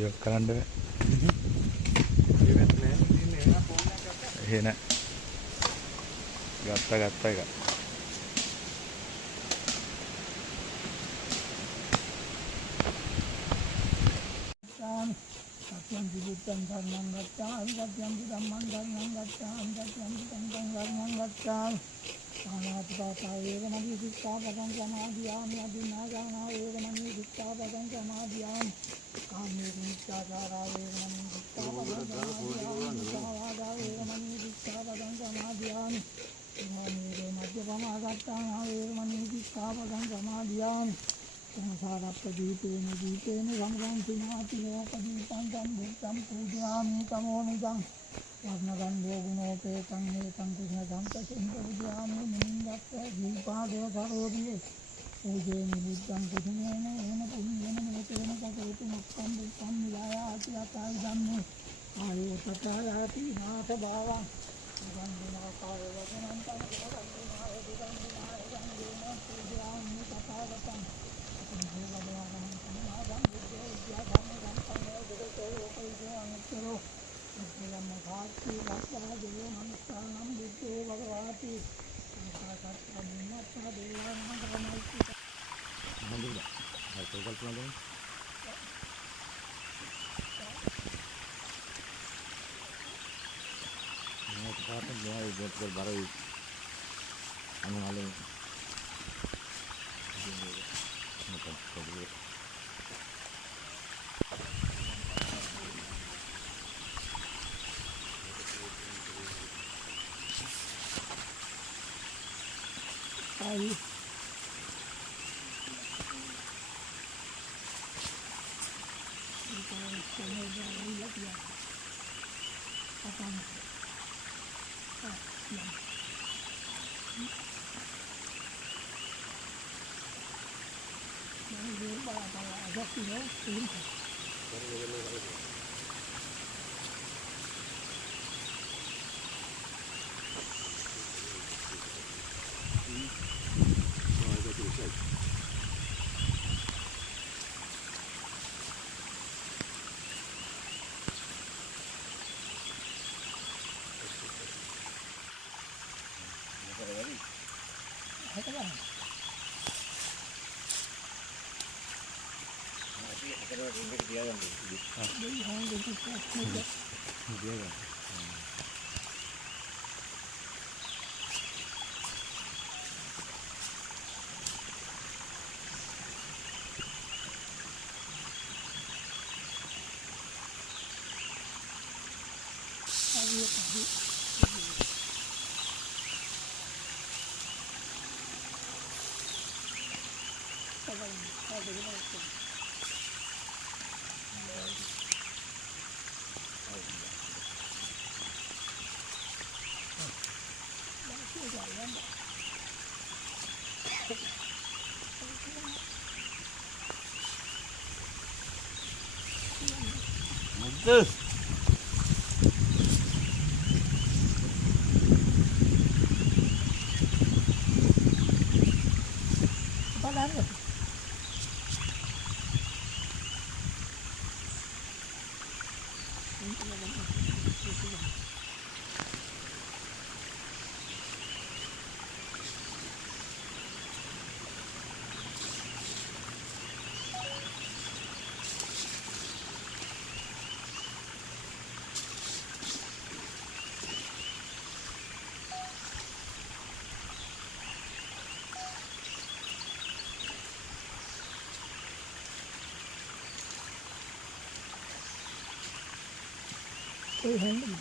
ඉවත් කරන්න බෑ. ඒවත් නෑ. ඉතින් එහෙනම් ෆෝන් එකක් ගත්තා. එහෙ නෑ. ගත්තා එක. සත්‍යං විදුත්තං ධර්මං ගච්ඡාමි සත්‍යං ධම්මං ධර්මං ගච්ඡාමි සත්‍යං සංඝං ධර්මං ගච්ඡාමි ආනාපානසති වේරමණී සික්ඛාපදං සමාදියාමි අදින්නාදානා වේරමණී සික්ඛාපදං සමාදියාමි කාමයේ මිච්ඡාචාරා වේරමණී සික්ඛාපදං සමාදියාමි සාවාදා වේරමණී සික්ඛාපදං සමාදියාමි ඉමානීරේ මජ්ජපමාදත්තානා වේරමණී සික්ඛාපදං සමාදියාමි සංසාරප්ප දීපේන සම්රං සිනාති ලෝකදීපං සම්බුද්ධං පූජයාමි තමෝනිදං වර්ණගන්ධෝ ගුණෝපේතං හේතං කුණදං පසුම්පූජයාමි නින්දස්ස දීපාදේ සරෝධියේ පූජේ නිබුද්ධං කුසුමේන එන පුඤ්ඤේන මේතේන කතෝතු මුක්ඛං දුක්ඛං නිරායාති අතයි ධම්මේ ආයෝ තථායාති නාථ භාවං වන්දිනා කාය වදනං තං වදන්නාය දුක්ඛං නාය පූජයාමි තථාගතං Ay. Hey, hand me.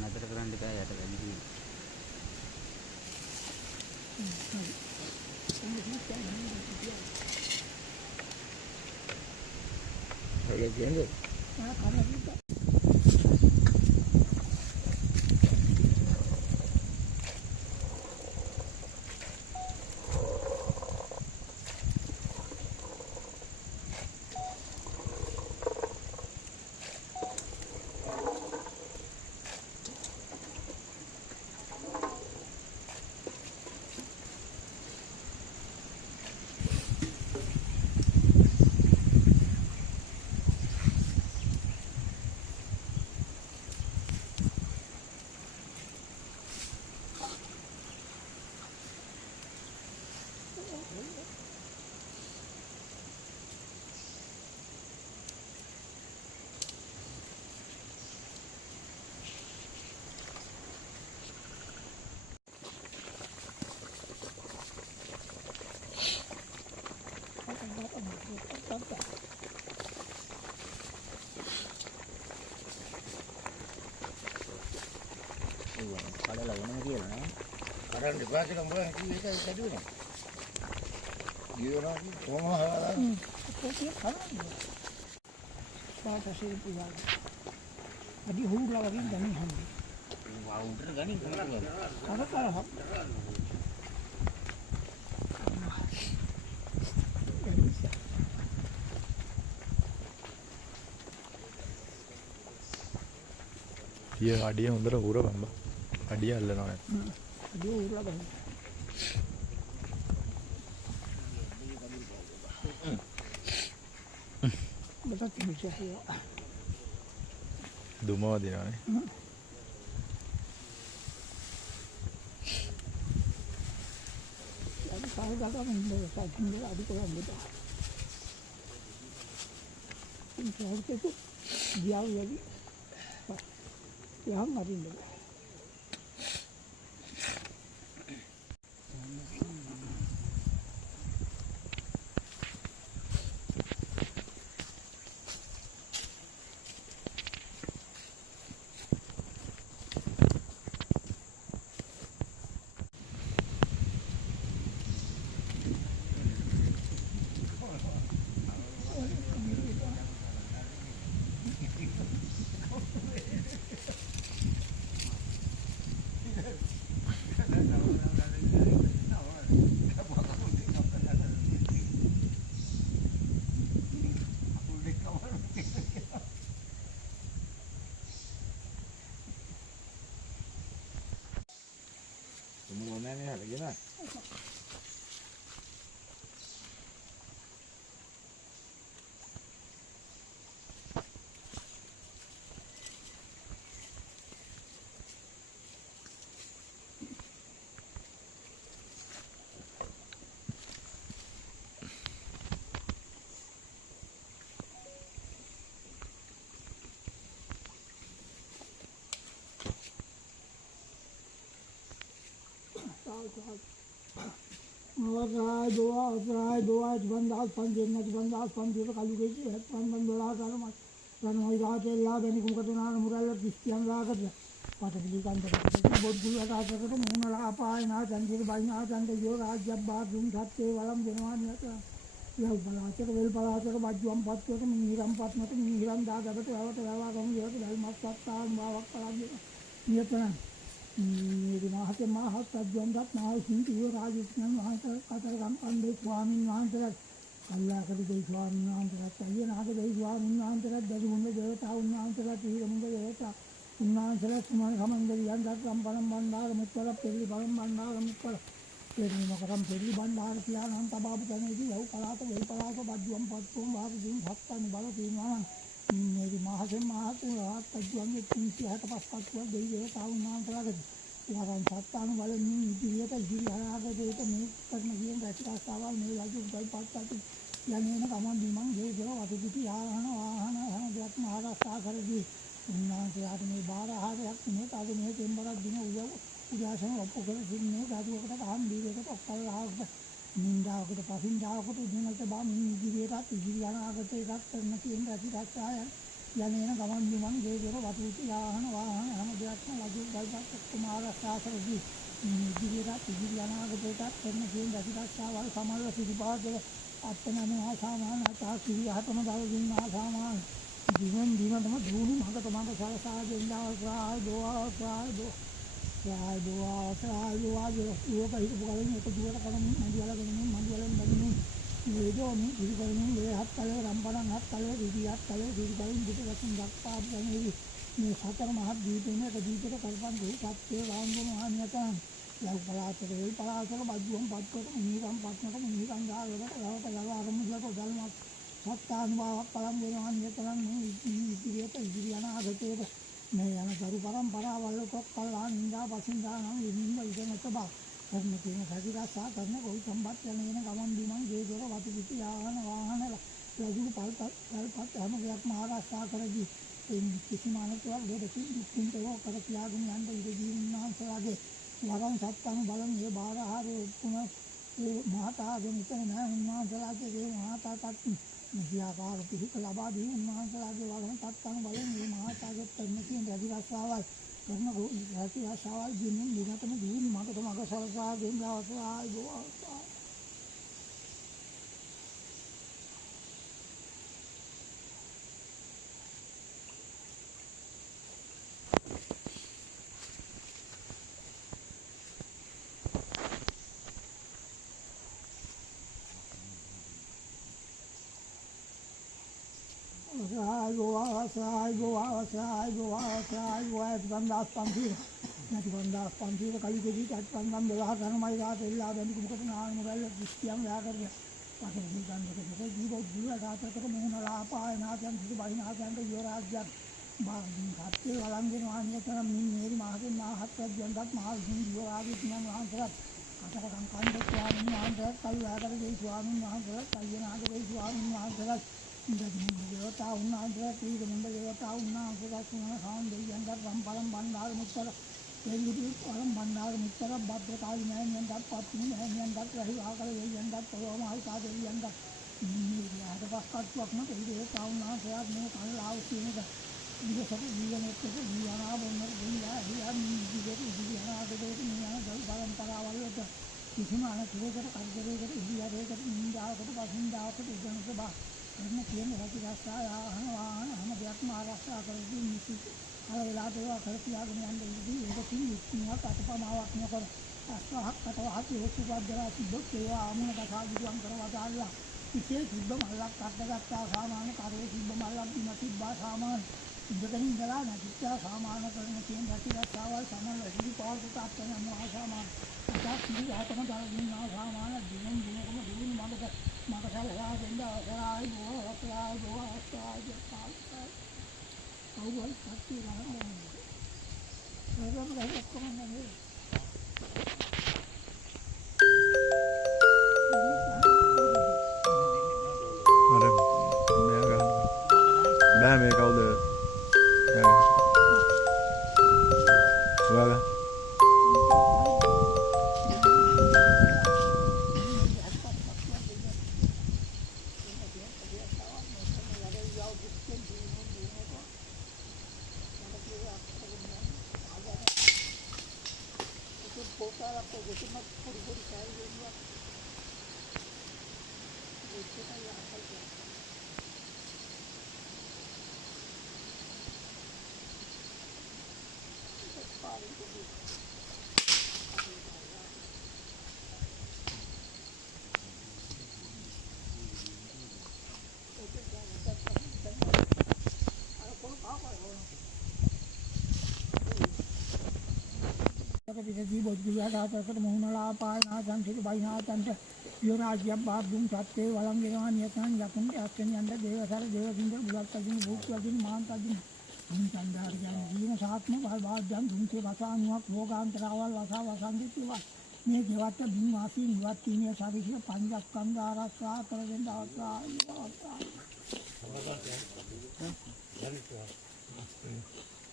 නතර කරන්න බෑ යට වැඩි. Olha vendo? Ah, Depan kita bulan kita dulu. Dia orang rumah. කොටිය කරන්නේ. පාටසිල් පුරා. අදි හුඟලා වගේ ගණන් හම්බෙයි. Waunder gani keluar. කරකරහක්. තිය අඩිය හොඳට උරගන්න. අඩිය අල්ලනවා නේ. අදි හුඟලා ගන්න. බතත් මිසහිය. දුමව දිනවනේ. අද කාලකට මම සාකින් අදි කරන්නේ. ඉතින් ගියාව යවි. යහන් අරින්න. Semua ni lagi nak. අවසාය දෝවා ජීවන්දාස් පන්දෙන්න ජීවන්දාස් පන්දිර කලු ගෙජි හත්පන් දොලා කරම රණෝයි රාජෙල්ලා බැනි කුමකටනාන මුරල්ල ක්‍රිස්තියාන් රාගද පටපිලි කන්දකට බොද්ධුලට ආසකට මුහුණලා අපායනා චන්දිර බයිනා චන්ද යෝ රාජ්‍ය බාදුම් සත්‍යේ වලම් දෙනවා නියත යල් බලාචක වෙල් බලාචක බජ්ජුම් පත්වක මිහිරම් පත්මත මිහිරම් දාගබට වලට ලවා ගමු යක දල්මත් සත්තාන් බාවක් පලාගේ නියතන मेरे महाते महात अज्जंदत नाव सिंह ये राजस्थान महाते कतरगम अंदे स्वामी महांतरत अल्लाह कर दे स्वामी महांतरत ये ना के दे स्वामी महांतरत दजुंगे देवता महांतरत ये मुंगे देवता महांतरत सुमन खमंगल यंदत संपरम बंदार मुत्तर पेली बरम बंदार मुत्तर पेली मकरम पेली बंदार किया नाम तबाब करने की यौ पलात बज्जुम पत्तुम भाग दिन भक्तन बल तीमान मेरी महासे महाते रात तज्जंगे तीन से हट पास पत्तुम दे देवता महांतरत वरन सत्तानु बल इतियत जिरिहरागदेत මේ කරන කියන රැකිරස්සාවල් මේ ලජු උදල් පත්ත යන්නේන ගමන් බිමන් ජීවිතව වතුපිටි ආහන වාහන හැම දෙයක්ම ආරක්ෂා කරදී උන්වහන්සේලාට මේ බාර ආහාරයක් මේ අද මේ තෙම්බරක් දින උදෑසන ඔප්පු කර දින්නේ ධාතුවකට ගහන් දීරයකට ඔක්කල් ගහකට නින්දාවකට පසින්දාවකට උදිනකට බා මින් ඉදිරියටත් ඉදිරි අනාගතයකට කරන කියන රැකිරස්සායන් යන්නේන ගමන් බිමන් ජීවිතව වතුපිටි ආහන වාහන හැම දෙයක්ම ලජු උදල් පත්ත ආරක්ෂා කරදී ඉදිරියට ඉදිරි අනාගතයකට කරන කියන රැකිරස්සාවල් සමල්ව සිටිපාදල අත්නම ආසාමාන අතා කිරි හතම දවසින් ආසාමාන දිවෙන් දිනටම දුණු මඟ තමන්ට සලසා දෙන්නා ප්‍රාය දෝවා යෝක හිතපු කලින් එක දුවට කරමින් මන්දිවල බැඳිමින් වේදෝ මේ කිරි කරමින් මේ හත් කලේ රම්පණන් හත් කලේ දිවි හත් කලේ දිවි කලින් පිටකසින් දක්වා ගන්නේ මේ සතර මහත් දීපේන එක දීපේට කල්පන් දෙහි සත්‍ය රාම්ගුණ මහණියතන් යල් පලාතක වෙල් පලාතක බජ්ජුම් පත්කොට මිහිරම් පත්නක මිහිරම් ගාවලට ලවට ලවාගම ඉලක දල්මත් සත්තානුභාවක් පලම් වෙනවා නියතරන් මේ ඉදිරියට ඉදිරි අනාගතයට මේ යන දරු පරම්පරාවල් කොක්කල්ලා නින්දා පසින්දා නම් ඉන්න ඉගෙනත බා කරන කියන රැකිරස්සා කරන කොයි සම්බත් යන ගමන් බිමන් ජීදොර වතු පිටි ආහන වාහන ලජු පල්පත් හැම දෙයක්ම ආරක්ෂා කරදී කිසිම අනතුරක් දෙකින් දුක්ඛින්තව කර කියාගෙන යන්න ඉඩ දීන්නාන්සලාගේ වරන් සත්තන් බලන් මේ බාර ආහාරයේ උතුම ඒ මහතාගේ නිතර නෑ උන්වහන්සලාගේ ඒ මහතාටත් විද්‍යාකාර පිහිට ලබා දී උන්වහන්සලාගේ වරන් සත්තන් බලන් මේ මහතාගේ තන්න කියන රැකිරස්සාවල් කරන ගෝධි ආශාවල් දිනෙන් දිනටම දින මගට මග සලසා දෙන්න අවසරයි බොහෝ බන්දාස් පන්තිර කලිකෙදි අත්පන්දම් 12 ගණමයි රාත එල්ලා බැඳි කුමකට නාම මොකල්ල කිස්තියම් යා කරගෙන පස්සේ නිකන්දකට ජීවත් ජීව රාතකට මොහුනලා පායනායන් සිට බහිනායන්ට යෝරාජ්‍යයක් බාහින් හත්තේ වළංගෙන වානියතන මේරි මාසෙන් මාහත්යක් ජන්දත් මහ හිඳියෝ ආදී තුනන් වහන්සේලා අතරකම් කන්දේ ස්වාමීන් වහන්සේලා කල්ලාකට ගේ ස්වාමීන් වහන්සේලා කල්යනාට ගේ ස්වාමීන් වහන්සේලා देवता उन्नांसरा तीर मंडल देवता उन्नांसरा सुना खान देयंदर रंपलम बंडार मुत्तर तेलुगु परम बंडार मुत्तर भद्रकाली नयनंदर पत्नी नयनंदर रही आकर देयंदर तोमाल का देयंदर निराद पक्कत्वक में देवता उन्नांसरा ने काल आवसी ने ये सब जीवन एक से जीवना बनर दुनिया हिया जीवना के दुनिया जल परंपरा वाले तो किसी माने करे कर हिया रे कर निंदा कर पसंदा कर जन से बा करने के लिए राजी रास्ता हम व्याप महाराष्ट्र आकर निश्चित अलग इलाज हुआ घर की आग में अंदर दी एक तीन युक्तियां काटपा मावाक न कर रास्ता हक कटवा हाथ हो चुका जरा सिद्ध सेवा आमने का था विद्वान करवा डाला इसे सिद्ध महल्ला काटने का सामान कार्य सिद्ध महल्ला नसीब बा सामान जगनी जला नजीका सामान करने के राजी रास्ता वाला सामान रही पावर को काटते हैं हम सामान अच्छा सीधी हाथ में डाल देना सामान जीवन जीने को जीवन मांग मगसा लगा देंदा सराय वो और सच्ची रहा सब रहे को नहीं अरे मैं में कौन दे वागा विधि बोधिया जाकर मोहनला पायनाथन सिट बाईनाथन योराज्य बाबुम सत्ते वलंगिरवान यतन यकुन अष्टनि अंदर देवसर देवसिंह बुलक्तजिन भूक्तजिन मानतजिन धूम चंदार ज्ञान जीवन सात्म भाव जन धूम से वसानुक भोगांतरावल वसा वसांगितिवा මේ ගෙවත්ත බින් වාසී නිවත් තීනිය සාරිසිය පංචස්කන්ධ ආරක්ෂා කර දෙන්න අවශ්‍යයි.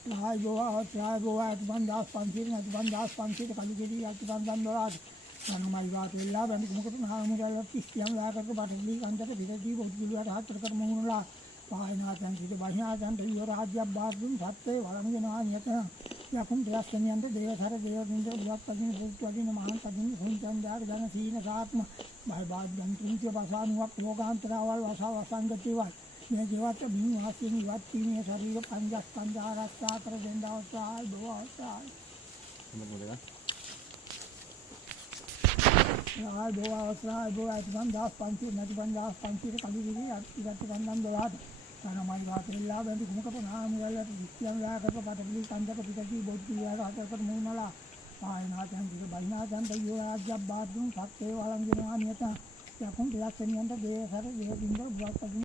Hai goa bandas pancir kali jadi bandan dolar karena mai baat illa bandi kumukut namu dal kistiam la kar batli kanjata bidadi bodulu hat ter mohunla පායනායන් සිට බහිනායන් දෙවියෝ රාජ්‍ය බාදුන් සත්ත්වේ වළංගනවා නියත යකුන් දෙයස්කමියන්ට දේවසර දේවින්ද බුවත් පදින බුත්වදින මහන් පදින හොන්චන්දාර ජන සීන සාත්ම බය බාද්යන් තුන්තිය පසානුවක් ලෝකාන්තරවල් වසා වසංගතිවල් මේ ජීවත් බින් වාසීන් ඉවත් තීනේ ශරීර පංචස්කන්ධ ආරක්ෂා කර දෙන්න අවශ්‍යයි බොහෝසයි ආ බොහෝසයි බොහෝසයි පන්ති නැති බන්දාස් පන්ති කලි දිවි අත්‍යගත ගන්නන් දලාද තමයි වාතෙල්ලා බඳු කුමකට නාම වලට විශ්යන් යාකට පටලි කන්දක පිටකී බොද්ධි යාර අතරකට මුණලා පායනායන් දිග බයිනායන් දෙවියෝ රාජ්‍ය බාදුන් සත්ත්වේ වළංගනවා නියත යකුන් දෙයස්කමියන්ට දේවසර දේවින්ද බුවත්